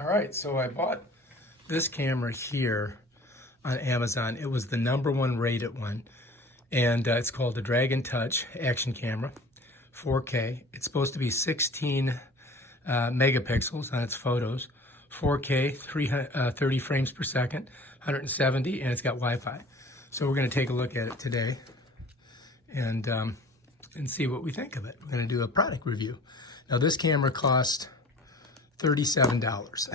All right, so I bought this camera here on Amazon. It was the #1 rated one, and it's called the DragonTouch action camera, 4K. It's supposed to be 16 megapixels on its photos, 4K, 30 frames per second, 170, and it's got Wi-Fi. So we're going to take a look at it today and see what we think of it. We're going to do a product review. Now this camera cost $37.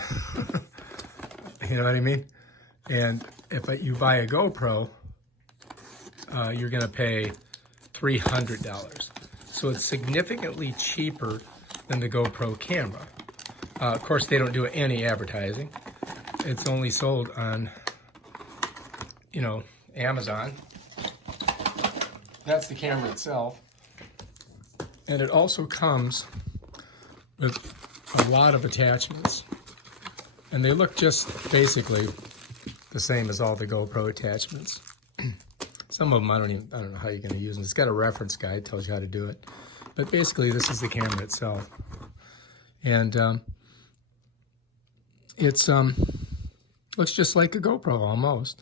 You know what I mean? And if you buy a GoPro, you're going to pay $300. So it's significantly cheaper than the GoPro camera. Of course, they don't do any advertising. It's only sold on, Amazon. That's the camera itself. And it also comes with a lot of attachments. And they look just basically the same as all the GoPro attachments. Some of them, I don't know how you're going to use them. It's got a reference guide, tells you how to do it. But basically, this is the camera itself. And it's looks just like a GoPro almost.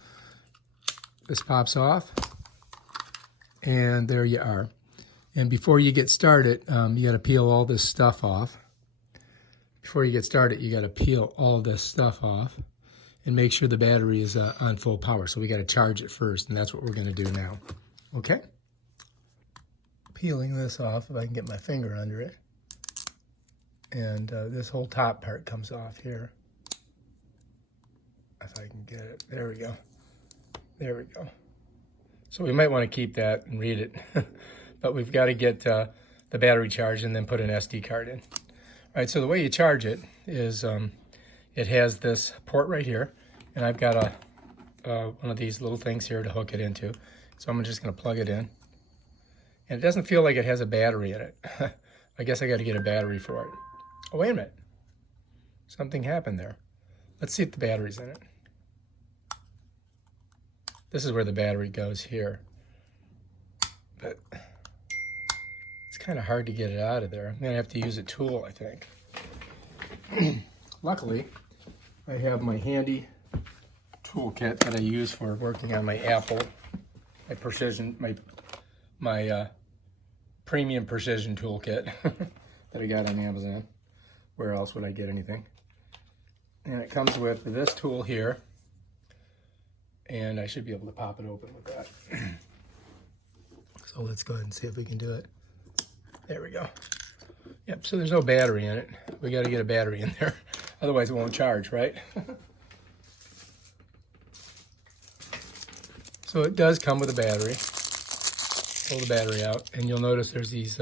This pops off, and there you are. And before you get started, you got to peel all this stuff off. Before you get started, you got to peel all this stuff off and make sure the battery is on full power. So we got to charge it first, and that's what we're going to do now. Okay? Peeling this off, if I can get my finger under it. And this whole top part comes off here. If I can get it. There we go. There we go. So we might want to keep that and read it. But we've got to get the battery charged and then put an SD card in. All right, so the way you charge it is it has this port right here, and I've got one of these little things here to hook it into. So I'm just going to plug it in. And it doesn't feel like it has a battery in it. I guess I got to get a battery for it. Oh, wait a minute. Something happened there. Let's see if the battery's in it. This is where the battery goes here. But it's kind of hard to get it out of there. I'm going to have to use a tool, I think. Luckily, I have my handy toolkit that I use for working on my Apple, my precision, my premium precision toolkit that I got on Amazon. Where else would I get anything? And it comes with this tool here, and I should be able to pop it open with that. So let's go ahead and see if we can do it. There we go. Yep, so there's no battery in it. We got to get a battery in there. Otherwise it won't charge, right? So it does come with a battery. Pull the battery out, and you'll notice there's these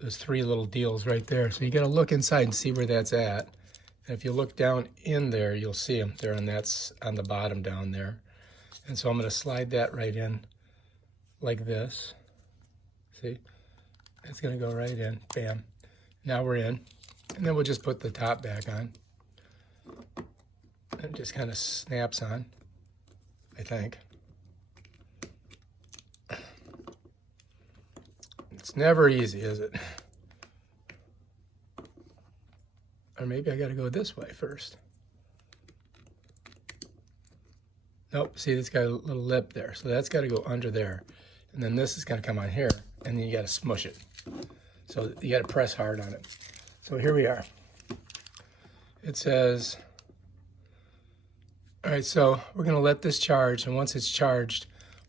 there's 3 little deals right there. So you got to look inside and see where that's at. And if you look down in there, you'll see them there, and that's on the bottom down there. And so I'm going to slide that right in like this. See? It's going to go right in. Bam. Now we're in. And then we'll just put the top back on. And it just kind of snaps on, I think. It's never easy, is it? Or maybe I got to go this way first. Nope, see, it's got a little lip there. So that's got to go under there. And then this is going to come on here, and then you got to smush it. So you got to press hard on it. So here we are. It says, all right, so we're going to let this charge, and once it's charged,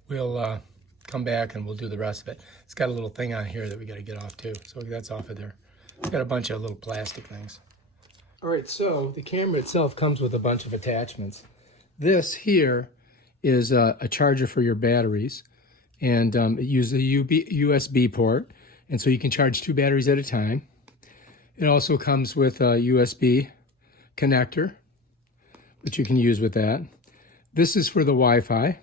we'll come back and we'll do the rest of it. It's got a little thing on here that we got to get off too. So that's off of there. It's got a bunch of little plastic things. All right, so the camera itself comes with a bunch of attachments. This here is a charger for your batteries, and it uses a USB port, and so you can charge 2 batteries at a time. It also comes with a USB connector, which you can use with that. This is for the Wi-Fi.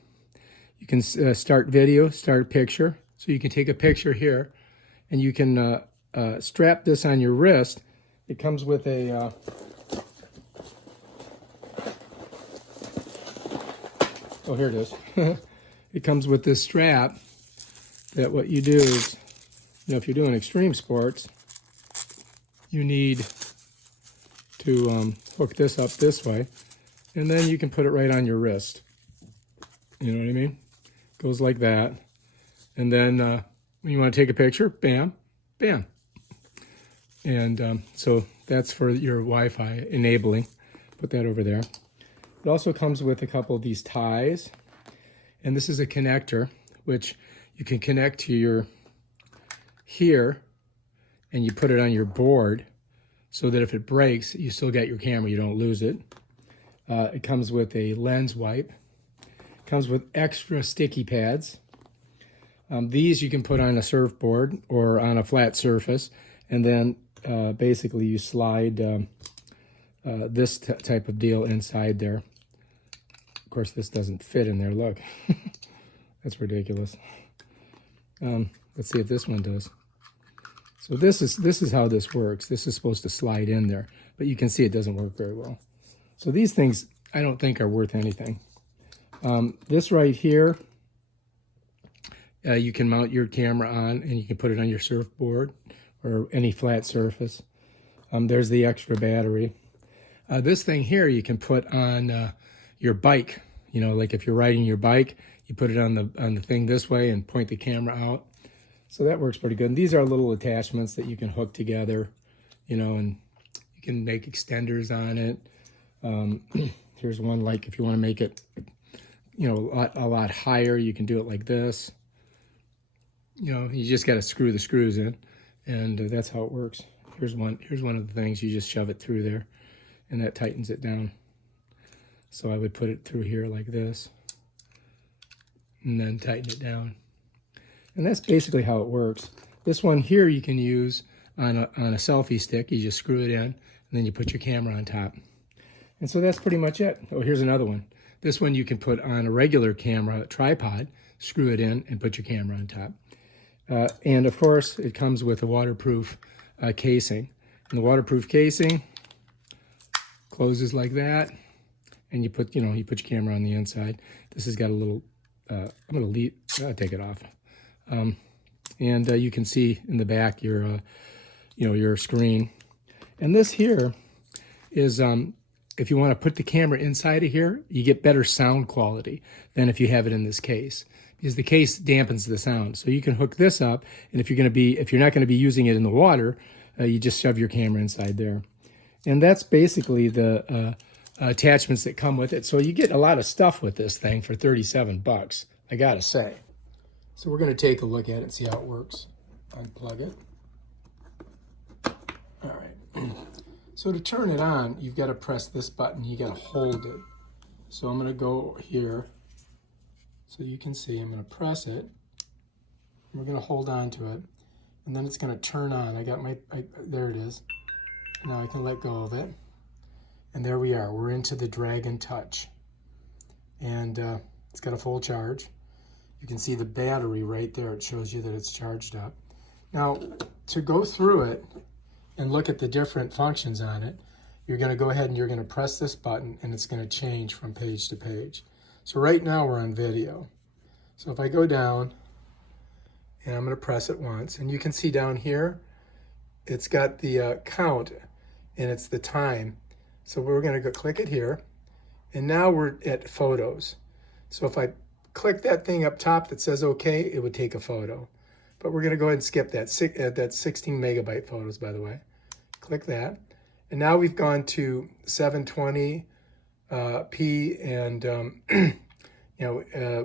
You can start video, start picture. So you can take a picture here, and you can strap this on your wrist. It comes with a oh, here it is. It comes with this strap that what you do is, if you're doing extreme sports, you need to hook this up this way, and then you can put it right on your wrist. You know what I mean? Goes like that. And then when you want to take a picture, bam, bam. And so that's for your Wi-Fi enabling. Put that over there. It also comes with a couple of these ties. And this is a connector, which you can connect to your here, and you put it on your board so that if it breaks, you still got your camera, you don't lose it. It comes with a lens wipe. It comes with extra sticky pads. These you can put on a surfboard or on a flat surface, and then basically you slide this type of deal inside there. Of course, this doesn't fit in there. Look, that's ridiculous. Let's see if this one does. So this is how this works. This is supposed to slide in there, but you can see it doesn't work very well. So these things I don't think are worth anything. This right here, you can mount your camera on, and you can put it on your surfboard or any flat surface. There's the extra battery. This thing here you can put on your bike. You know, like if you're riding your bike, you put it on the thing this way and point the camera out. So that works pretty good. And these are little attachments that you can hook together, you know, and you can make extenders on it. Here's one, like if you want to make it, you know, a lot higher, you can do it like this. You know, you just got to screw the screws in, and that's how it works. Here's one of the things. You just shove it through there, and that tightens it down. So I would put it through here like this, and then tighten it down. And that's basically how it works. This one here you can use on a selfie stick. You just screw it in, and then you put your camera on top. And so that's pretty much it. Oh, here's another one. This one you can put on a regular camera tripod, screw it in, and put your camera on top. And of course, it comes with a waterproof casing. And the waterproof casing closes like that, and you put your camera on the inside. This has got a little. I'll take it off. And you can see in the back your your screen. And this here is if you want to put the camera inside of here, you get better sound quality than if you have it in this case, because the case dampens the sound. So you can hook this up, and if you're not going to be using it in the water, you just shove your camera inside there. And that's basically the attachments that come with it. So you get a lot of stuff with this thing for 37 bucks, I gotta say. So we're going to take a look at it and see how it works. Unplug it. All right. So to turn it on, you've got to press this button. You got to hold it. So I'm going to go here so you can see. I'm going to press it. We're going to hold on to it, and then it's going to turn on. There it is. Now I can let go of it. And there we are. We're into the DragonTouch. And it's got a full charge. You can see the battery right there. It shows you that it's charged up. Now, to go through it and look at the different functions on it, you're going to go ahead and you're going to press this button, and it's going to change from page to page. So right now we're on video. So if I go down, and I'm going to press it once, and you can see down here, it's got the count, and it's the time. So we're going to go click it here, and now we're at photos. So if I click that thing up top that says OK, it would take a photo. But we're going to go ahead and skip that. That's 16 megabyte photos, by the way. Click that. And now we've gone to 720p and,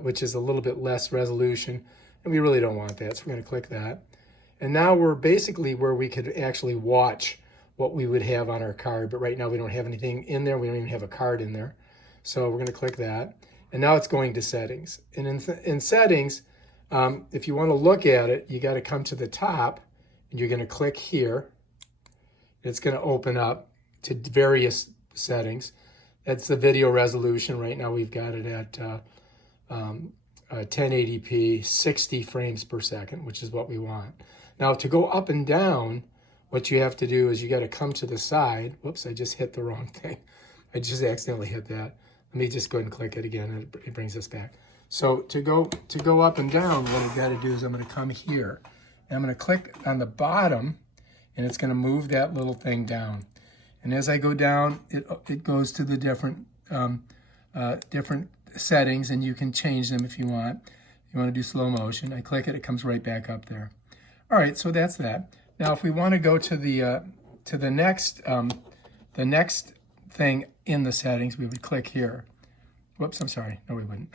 which is a little bit less resolution. And we really don't want that, so we're going to click that. And now we're basically where we could actually watch what we would have on our card. But right now we don't have anything in there. We don't even have a card in there. So we're going to click that. And now it's going to settings. And in settings, if you want to look at it, you got to come to the top, and you're going to click here. It's going to open up to various settings. That's the video resolution. Right now we've got it at 1080p, 60 frames per second, which is what we want. Now to go up and down, what you have to do is you got to come to the side. Whoops, I just hit the wrong thing. I just accidentally hit that. Let me just go ahead and click it again, and it brings us back. So to go up and down, what I've got to do is I'm going to come here, and I'm going to click on the bottom, and it's going to move that little thing down. And as I go down, it goes to the different settings, and you can change them if you want. If you want to do slow motion, I click it, it comes right back up there. All right, so that's that. Now, if we want to go to the next thing in the settings, we would click here. Whoops, I'm sorry. No, we wouldn't.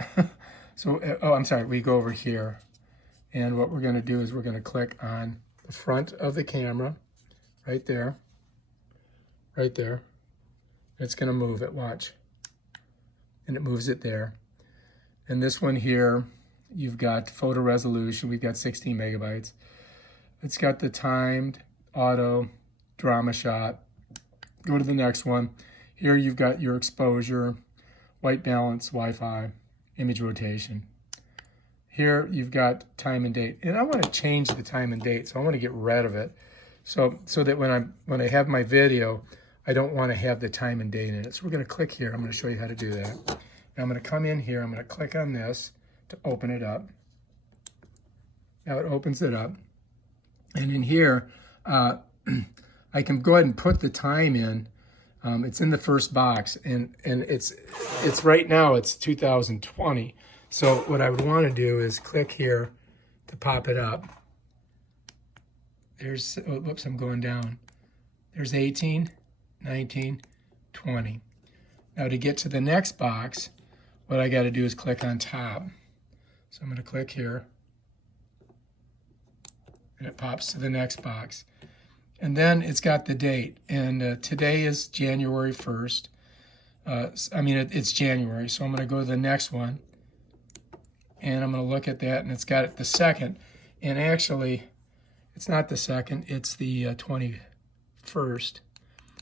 So, oh, I'm sorry. We go over here, and what we're going to do is we're going to click on the front of the camera, right there, right there. It's going to move it. Watch, and it moves it there. And this one here, you've got photo resolution. We've got 16 megabytes. It's got the timed auto drama shot. Go to the next one. Here you've got your exposure, white balance, Wi-Fi, image rotation. Here you've got time and date. And I want to change the time and date, so I want to get rid of it. So that when I have my video, I don't want to have the time and date in it. So we're going to click here. I'm going to show you how to do that. Now I'm going to come in here. I'm going to click on this to open it up. Now it opens it up. And in here, I can go ahead and put the time in. It's in the first box, and it's right now it's 2020. So what I would want to do is click here to pop it up. There's, oh, whoops, I'm going down. There's 18, 19, 20. Now to get to the next box, what I got to do is click on top. So I'm going to click here, and it pops to the next box. And then it's got the date, and today is January 1st. It's January, so I'm going to go to the next one, and I'm going to look at that, and it's got the 2nd. And actually, it's not the 2nd, it's the 21st.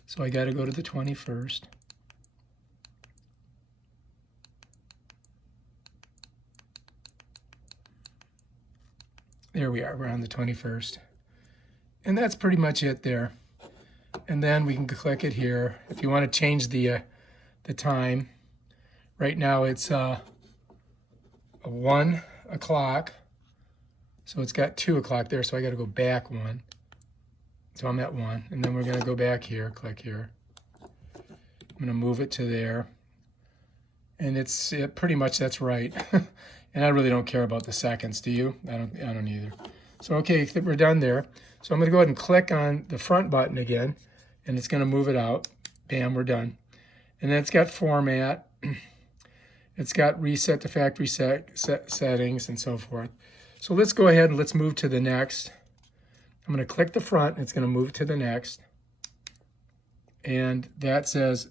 So I got to go to the 21st. There we are, we're on the 21st. And that's pretty much it there. And then we can click it here. If you want to change the time, right now it's 1 o'clock. So it's got 2 o'clock there, so I got to go back 1. So I'm at 1. And then we're going to go back here, click here. I'm going to move it to there. And it's pretty much that's right. And I really don't care about the seconds, do you? I don't either. So okay, we're done there. So I'm going to go ahead and click on the front button again, and it's going to move it out. Bam, we're done. And then it's got format. It's got reset to factory settings and so forth. So let's go ahead and let's move to the next. I'm going to click the front, and it's going to move to the next. And that says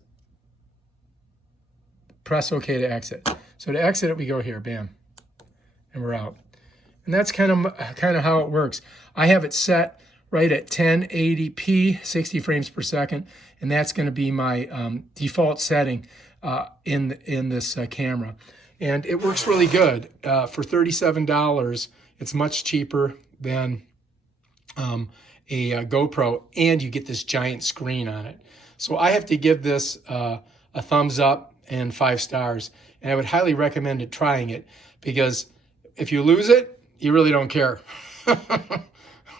press OK to exit. So to exit it, we go here, bam, and we're out. And that's kind of how it works. I have it set right at 1080p, 60 frames per second, and that's going to be my default setting in this camera. And it works really good. For $37, it's much cheaper than a GoPro, and you get this giant screen on it. So I have to give this a thumbs up and 5 stars, and I would highly recommend trying it, because if you lose it, you really don't care.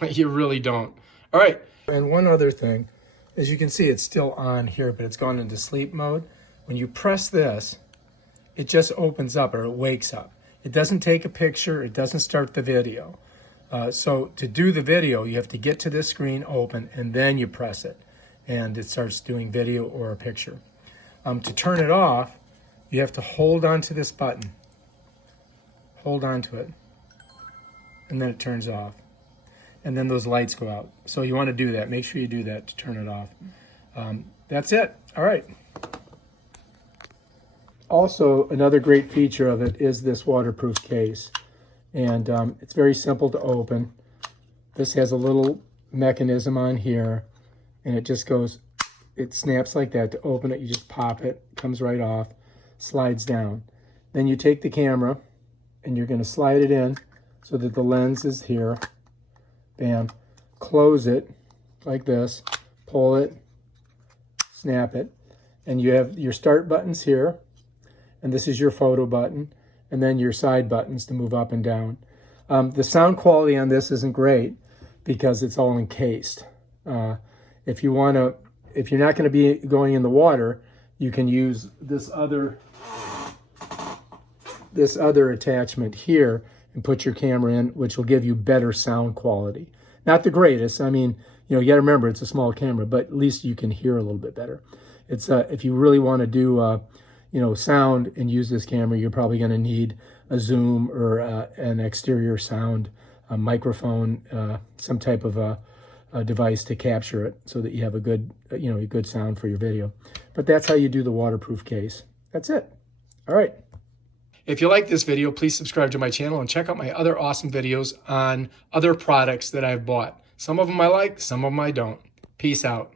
You really don't. All right. And one other thing, as you can see, it's still on here, but it's gone into sleep mode. When you press this, it just opens up, or it wakes up. It doesn't take a picture. It doesn't start the video. So to do the video, you have to get to this screen, open, and then you press it, and it starts doing video or a picture. To turn it off, you have to hold on to this button. Hold on to it. And then it turns off. And then those lights go out. So you want to do that. Make sure you do that to turn it off. That's it. All right. Also, another great feature of it is this waterproof case. And it's very simple to open. This has a little mechanism on here. And it just goes, it snaps like that. To open it, you just pop it. It comes right off. Slides down. Then you take the camera, and you're going to slide it in so that the lens is here. Bam. Close it like this. Pull it. Snap it. And you have your start buttons here. And this is your photo button. And then your side buttons to move up and down. The sound quality on this isn't great because it's all encased. If you want to if you're not going to be going in the water, you can use this other attachment here and put your camera in, which will give you better sound quality. Not the greatest. I mean, you know, you got to remember it's a small camera, but at least you can hear a little bit better. It's if you really want to do you know, sound and use this camera, you're probably going to need a zoom or an exterior sound, a microphone, some type of a device to capture it so that you have a good, you know, a good sound for your video. But that's how you do the waterproof case. That's it. All right. If you like this video, please subscribe to my channel and check out my other awesome videos on other products that I've bought. Some of them I like, some of them I don't. Peace out.